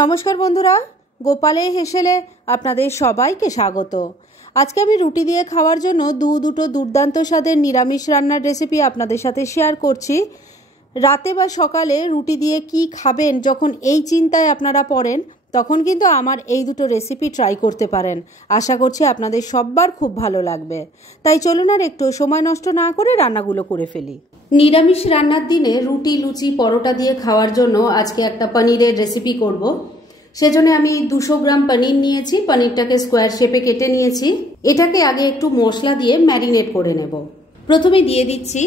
নমস্কার বন্ধুরা, গোপালে হেসেলে আপনাদের সবাইকে স্বাগত। আজকে আমি রুটি দিয়ে খাওয়ার জন্য দুটো দুর্দান্ত স্বাদের নিরামিষ রান্নার রেসিপি আপনাদের সাথে শেয়ার করছি। রাতে বা সকালে রুটি দিয়ে কি খাবেন যখন এই চিন্তায় আপনারা পড়েন, তখন কিন্তু আমার এই দুটো রেসিপি ট্রাই করতে পারেন। আশা করছি আপনাদের সবার খুব ভালো লাগবে। তাই চলুন আর একটু সময় নষ্ট না করে রান্নাগুলো করে ফেলি। নিরামিষ রান্নার দিনে রুটি, লুচি, পরোটা দিয়ে খাওয়ার জন্য আজকে একটা পনিরের রেসিপি করব। সেজন্য আমি 200 গ্রাম পনির নিয়েছি। পনিরটাকে স্কোয়ার শেপে কেটে নিয়েছি। এটাকে আগে একটু মশলা দিয়ে ম্যারিনেট করে নেব। প্রথমে দিয়ে দিচ্ছি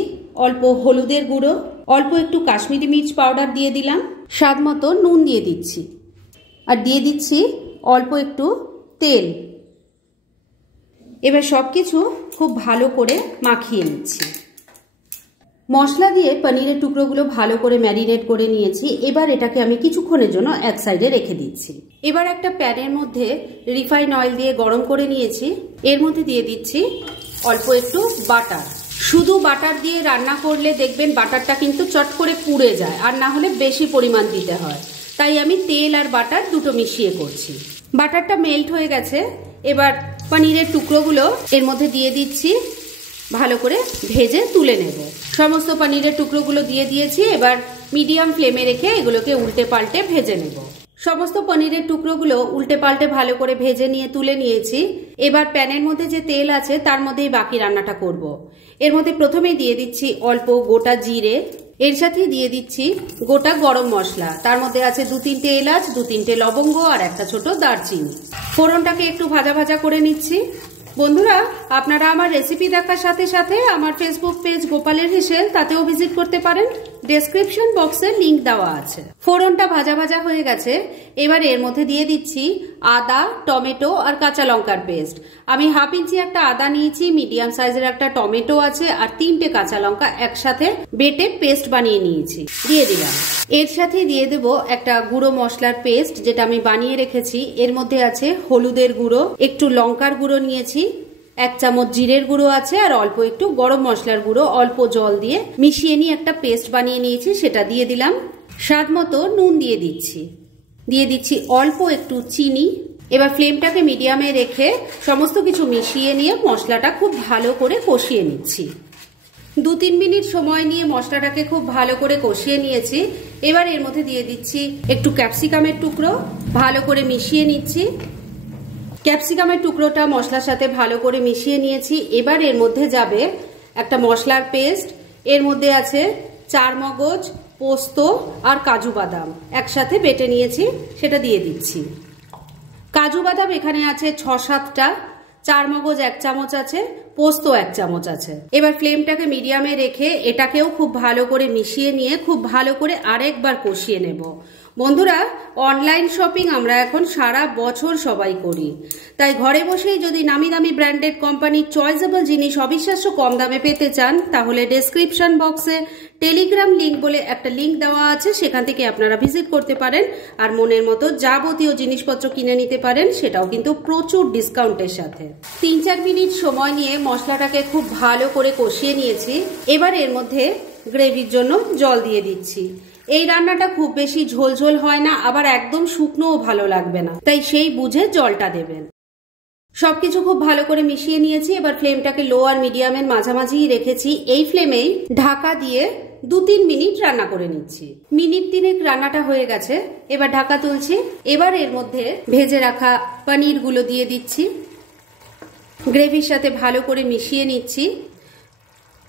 অল্প হলুদের গুঁড়ো, অল্প একটু কাশ্মীরি মির্চ পাউডার দিয়ে দিলাম, স্বাদ মতো নুন দিয়ে দিচ্ছি, আর দিয়ে দিচ্ছি অল্প একটু তেল। এবার সব কিছু খুব ভালো করে মাখিয়ে নিচ্ছি। মশলা দিয়ে পনিরের টুকরোগুলো ভালো করে ম্যারিনেট করে নিয়েছি। এবার এটাকে আমি কিছুক্ষণের জন্য এক সাইডে রেখে দিচ্ছি। এবার একটা প্যানের মধ্যে রিফাইন অয়েল দিয়ে গরম করে নিয়েছি। এর মধ্যে দিয়ে দিচ্ছি অল্প একটু বাটার। শুধু বাটার দিয়ে রান্না করলে দেখবেন বাটারটা কিন্তু চট করে পুড়ে যায়, আর না হলে বেশি পরিমাণ দিতে হয়। তাই আমি তেল আর বাটার দুটো মিশিয়ে করছি। বাটারটা মেল্ট হয়ে গেছে। এবার পনিরের টুকরোগুলো এর মধ্যে দিয়ে দিচ্ছি, ভালো করে ভেজে তুলে নেব। সমস্ত পনিরের টুকরোগুলো দিয়ে দিয়েছি। এবার মিডিয়াম ফ্লেমে রেখে এগুলোকে উল্টে পাল্টে ভেজে নেব। সমস্ত পনিরের টুকরোগুলো উল্টে পাল্টে ভালো করে ভেজে নিয়ে তুলে নিয়েছি। এবার প্যানের মধ্যে যে তেল আছে তার মধ্যেই বাকি রান্নাটা করব। এর মধ্যে প্রথমেই দিয়ে দিচ্ছি অল্প গোটা জিরে, এর সাথে দিয়ে দিচ্ছি গোটা গরম মশলা। তার মধ্যে আছে 2-3টে এলাচ, 2-3টে লবঙ্গ আর একটা ছোট দারচিনি। ফোড়নটাকে একটু ভাজা ভাজা করে নিচ্ছি। বন্ধুরা, আপনারা আমার রেসিপি দেখার সাথে সাথে আমার ফেসবুক পেজ গোপালের হেসেল, তাতেও ভিজিট করতে পারেন। ডেসক্রিপশন বক্সে লিংক দেওয়া আছে। ফোড়নটা ভাজা ভাজা হয়ে গেছে। এবার এর মধ্যে দিয়ে দিচ্ছি আদা, টমেটো আর কাঁচা লঙ্কার পেস্ট। আমি 1/2 ইঞ্চি একটা আদা নিয়েছি, মিডিয়াম সাইজের একটা টমেটো আছে, আর 3টে কাঁচা লঙ্কা একসাথে বেটে পেস্ট বানিয়ে নিয়েছি, দিয়ে দিলাম। এর সাথে দিয়ে দেব একটা গুঁড়ো মশলার পেস্ট যেটা আমি বানিয়ে রেখেছি। এর মধ্যে আছে হলুদের গুঁড়ো, একটু লঙ্কার গুঁড়ো নিয়েছি, 1 চামচ জিরের গুঁড়ো আছে, আর অল্প একটু গরম মশলার গুঁড়ো। অল্প জল দিয়ে মিশিয়ে নিয়ে একটা পেস্ট বানিয়ে নিয়েছি, সেটা দিয়ে দিলাম। স্বাদ মতো নুন দিয়ে দিচ্ছি অল্প একটু চিনি। এবার ফ্লেমটাকে মিডিয়ামে রেখে সমস্ত কিছু মিশিয়ে নিয়ে মশলাটা খুব ভালো করে কষিয়ে নিচ্ছি। 2-3 মিনিট সময় নিয়ে মশলাটাকে খুব ভালো করে কষিয়ে নিয়েছি। এবার এর মধ্যে দিয়ে দিচ্ছি একটু ক্যাপসিকামের টুকরো, ভালো করে মিশিয়ে নিচ্ছি। ক্যাপসিকামের টুকরোটা মশলার সাথে ভালো করে মিশিয়ে নিয়েছি। এবার এর মধ্যে যাবে একটা মশলার পেস্ট। এর মধ্যে আছে 4 মগজ, পোস্ত আর কাজু বাদাম একসাথে বেটে নিয়েছি, সেটা দিয়ে দিচ্ছি। কাজু বাদাম এখানে আছে 6-7টা, 4 মগজ 1 চামচ আছে, পোস্ত 1 চামচ আছে। এবার ফ্লেমটাকে মিডিয়ামে রেখে এটাকেও খুব ভালো করে মিশিয়ে নিয়ে খুব ভালো করে আরেকবার কষিয়ে নেব। বন্ধুরা, অনলাইন শপিং আমরা এখন সারা বছর সবাই করি। তাই ঘরে বসেই যদি নামি দামি ব্র্যান্ডেড কোম্পানির চয়েসেবল জিনিস অবিশ্বাস্য কম দামে পেতে চান, তাহলে ডেসক্রিপশন বক্সে টেলিগ্রাম লিংক বলে একটা লিংক দেওয়া আছে, সেখান থেকে আপনারা ভিজিট করতে পারেন আর মনের মতো যাবতীয় জিনিসপত্র কিনে নিতে পারেন, সেটাও কিন্তু প্রচুর ডিসকাউন্টের সাথে। 3-4 মিনিট সময় নিয়ে মশলাটাকে খুব ভালো করে কষিয়ে নিয়েছি। এবার এর মধ্যে গ্রেভির জন্য জল দিয়ে দিচ্ছি। এই রান্নাটা খুব বেশি ঝোলঝোল হয় না, আবার একদম শুকনোও ভালো লাগবে না, তাই সেই বুঝে জলটা দেবেন। সবকিছু খুব ভালো করে মিশিয়ে নিয়েছি। এবার ফ্লেমটাকে লো আর মিডিয়ামের মাঝামাঝি রেখেছি। এই ফ্লেমেই ঢাকা দিয়ে 2-3 মিনিট রান্না করে নিচ্ছি। মিনিট 3 রান্নাটা হয়ে গেছে। এবার ঢাকা তুলছি। এবার এর মধ্যে ভেজে রাখা পনিরগুলো দিয়ে দিচ্ছি, গ্রেভির সাথে ভালো করে মিশিয়ে নিচ্ছি।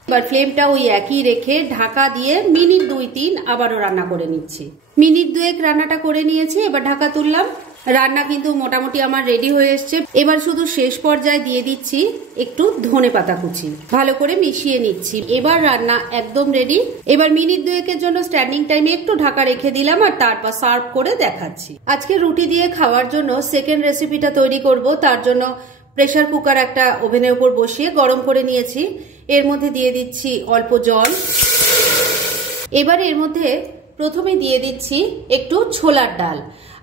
এবার ফ্লেমটা ওই একই রেখে ঢাকা দিয়ে মিনিট 2-3 আবারও রান্না করে নিচ্ছি। মিনিট 2 রান্নাটা করে নিয়েছি। এবার ঢাকা তুললাম। রান্না কিন্তু মোটামুটি আমার রেডি হয়ে এসছে। এবার শুধু শেষ পর্যায়ে দিয়ে দিচ্ছি একটু ধনেপাতা কুচি, ভালো করে মিশিয়ে নিচ্ছি। এবার রান্না একদম রেডি। এবার মিনিট 2 জন্য স্ট্যান্ডিং টাইমে একটু ঢাকা রেখে দিলাম, আর তারপর সার্ভ করে দেখাচ্ছি। আজকে রুটি দিয়ে খাওয়ার জন্য সেকেন্ড রেসিপিটা তৈরি করব। তার জন্য প্রেসার কুকার একটা ওভেনের উপর বসিয়ে গরম করে নিয়েছি। এর মধ্যে দিয়ে দিচ্ছি অল্প জল। এবার এর মধ্যে প্রথমে দিয়ে দিচ্ছি একটু ছোলার ডাল।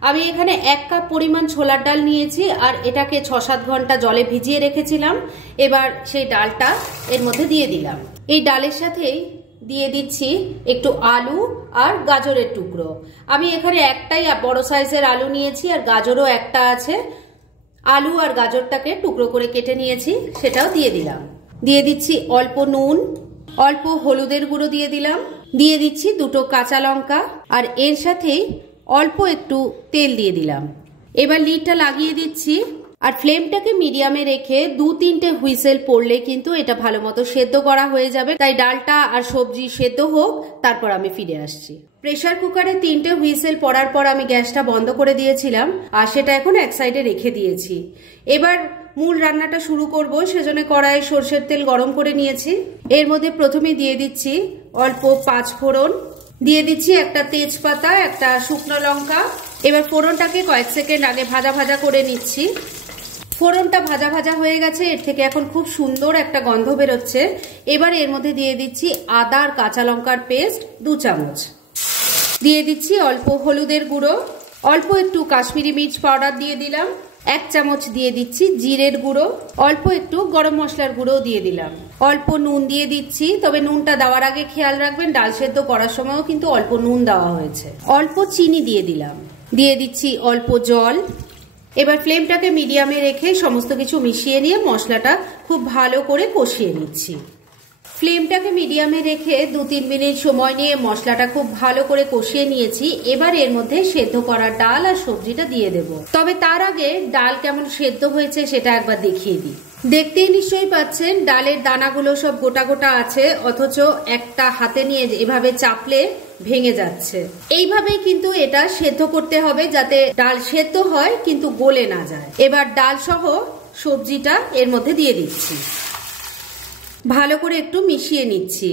আমি এখানে 1 কাপ পরিমাণ ছোলার ডাল নিয়েছি, আর এটাকে 6-7 ঘন্টা জলে ভিজিয়ে রেখেছিলাম। এবার সেই ডালটা এর মধ্যে দিয়ে দিলাম। এই ডালের সাথেই দিয়ে দিচ্ছি একটু আলু আর গাজরের টুকরো। আমি এখানে একটাই বড় সাইজের আলু নিয়েছি আর গাজরও একটা আছে। আলু আর গাজরটাকে টুকরো করে কেটে নিয়েছি, সেটাও দিয়ে দিলাম। দিয়ে দিচ্ছি অল্প নুন, অল্প হলুদের গুঁড়ো দিয়ে দিলাম, দিয়ে দিচ্ছি 2টো কাঁচা লঙ্কা আর এর সাথেই অল্প একটু তেল দিয়ে দিলাম। এবার লিডটা লাগিয়ে দিচ্ছি আর ফ্লেমটাকে মিডিয়ামে রেখে 2-3টে হুইসেল পড়লে কিন্তু এটা ভালো মতো সেদ্ধ করা হয়ে যাবে। তাই ডালটা আর সবজি সেদ্ধ হোক, তারপর আমি ফিরে আসছি। প্রেসার কুকারে 3টে হুইসেল পড়ার পর আমি গ্যাসটা বন্ধ করে দিয়েছিলাম আর সেটা এখন এক সাইডে রেখে দিয়েছি। এবার মূল রান্নাটা শুরু করব, সেজন্য কড়াইয়ে সরষের তেল গরম করে নিয়েছি। এর মধ্যে প্রথমে দিয়ে দিচ্ছি অল্প 5 ফোড়ন, দিয়ে দিচ্ছি একটা তেজপাতা, একটা শুকনো লঙ্কা। এবার ফোড়নটাকে কয়েক সেকেন্ড আগে ভাজা ভাজা করে নিচ্ছি। ফোড়নটা ভাজা ভাজা হয়ে গেছে, এর থেকে এখন খুব সুন্দর একটা গন্ধ বেরোচ্ছে। এবার এর মধ্যে দিয়ে দিচ্ছি আদা আর কাঁচা লঙ্কার পেস্ট 2 চামচ, দিয়ে দিচ্ছি অল্প হলুদের গুঁড়ো, অল্প একটু কাশ্মীরি মির্চ পাউডার দিয়ে দিলাম, 1 চামচ দিয়ে দিচ্ছি জিরের গুঁড়ো, অল্প একটু গরম মশলার গুঁড়ো দিয়ে দিলাম, অল্প নুন দিয়ে দিচ্ছি। তবে নুনটা দেওয়ার আগে খেয়াল রাখবেন, ডাল সেদ্ধ করার সময়ও কিন্তু অল্প নুন দেওয়া হয়েছে। অল্প চিনি দিয়ে দিলাম, দিয়ে দিচ্ছি অল্প জল। এবার ফ্লেমটাকে মিডিয়ামে রেখে সমস্ত কিছু মিশিয়ে নিয়ে মশলাটা খুব ভালো করে কষিয়ে নিচ্ছি। ফ্লেমটাকে মিডিয়ামে রেখে 2-3 মিনিট সময় নিয়ে মশলাটা খুব ভালো করে কষিয়ে নিয়েছি। এবার এর মধ্যে সেদ্ধ করা ডাল আর সবজিটা দিয়ে দেব। তবে তার আগে ডাল কেমন সেদ্ধ হয়েছে সেটা একবার দেখিয়ে দিই। দেখতেই নিশ্চয়ই পাচ্ছেন ডালের দানাগুলো সব গোটা গোটা আছে, অথচ একটা হাতে নিয়ে এভাবে চাপলে ভেঙে যাচ্ছে। এইভাবেই কিন্তু এটা সেদ্ধ করতে হবে, যাতে ডাল সেদ্ধ হয় কিন্তু গলে না যায়। এবার ডাল সহ সবজিটা এর মধ্যে দিয়ে দিচ্ছি, ভালো করে একটু মিশিয়ে নিচ্ছি।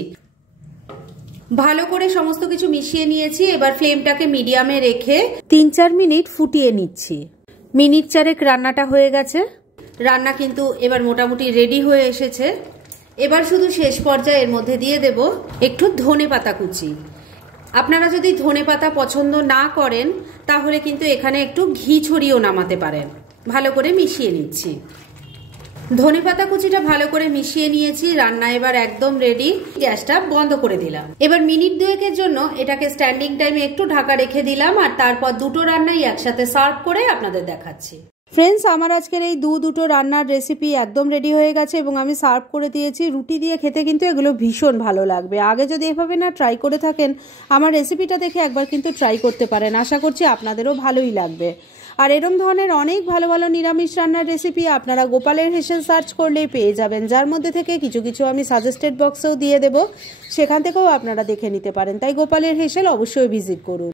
ভালো করে সমস্ত কিছু মিশিয়ে নিয়েছি। এবার ফ্লেমটাকে মিডিয়ামে রেখে 3-4 মিনিট ফুটিয়ে নিচ্ছি। মিনিট 4 রান্নাটা হয়ে গেছে। রান্না কিন্তু এবার মোটামুটি রেডি হয়ে এসেছে। এবার শুধু শেষ পর্যায়ে এর মধ্যে দিয়ে দেব একটু ধনেপাতা কুচি। আপনারা যদি ধনেপাতা পছন্দ না করেন তাহলে কিন্তু এখানে একটু ঘি ছড়িয়েও নামাতে পারেন। ভালো করে মিশিয়ে নিচ্ছি। ধনেপাতা কুচিটা ভালো করে মিশিয়ে নিয়েছি। রান্না এবার একদম রেডি। গ্যাসটা বন্ধ করে দিলাম। এবার মিনিট 2-এর জন্য এটাকে স্ট্যান্ডিং টাইমে একটু ঢাকা রেখে দিলাম আর তারপর 2টো রান্নাই একসাথে সার্ভ করে আপনাদের দেখাচ্ছি। ফ্রেন্ডস, আমার আজকের এই দুটো রান্নার রেসিপি একদম রেডি হয়ে গেছে এবং আমি সার্ভ করে দিয়েছি। রুটি দিয়ে খেতে কিন্তু এগুলো ভীষণ ভালো লাগবে। আগে যদি এভাবে না ট্রাই করে থাকেন, আমার রেসিপিটা দেখে একবার কিন্তু ট্রাই করতে পারেন। আশা করছি আপনাদেরও ভালোই লাগবে। আর এরম ধরনের অনেক ভালো ভালো নিরামিষ রান্নার রেসিপি আপনারা গোপালের হেসেল সার্চ করলেই পেয়ে যাবেন, যার মধ্যে থেকে কিছু কিছু আমি সাজেস্টেড বক্সেও দিয়ে দেব, সেখান থেকেও আপনারা দেখে নিতে পারেন। তাই গোপালের হেসেল অবশ্যই ভিজিট করুন।